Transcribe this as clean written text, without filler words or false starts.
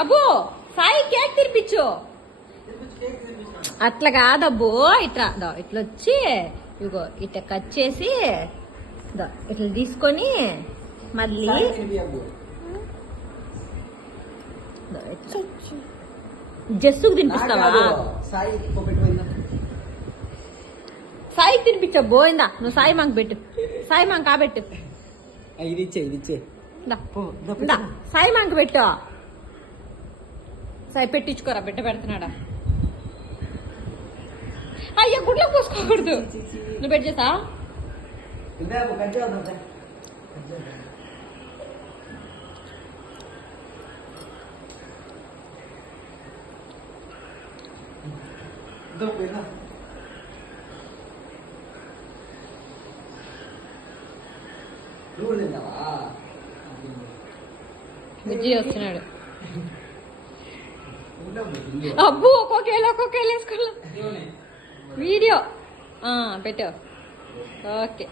అబ్బో సాయి కేక్ తినిపించు. అట్లా కాదబ్బో, ఇట్లా ఇట్లా వచ్చి ఇగో ఇట్లా కట్ చేసి ఇట్లా తీసుకొని మళ్ళీ జస్సుకు తినిపిస్తావా? సాయికి తినిపించబ్బో. ఇందా నువ్వు సాయి మాకు పెట్టు, సాయి మాకు కాబెట్టు. ఇది ఇచ్చే సాయి మాకు పెట్టు. సాయి పెట్టించుకోరా, బిడ్డ పెడుతున్నాడా? అయ్యా గుడ్లో పోసుకోకూడదు. నువ్వు పెట్టేసా? విజయ్ వస్తున్నాడు. అబ్బు ఒక్కొక్క వేసుకోలే వీడియో పెట్టావు. ఓకే.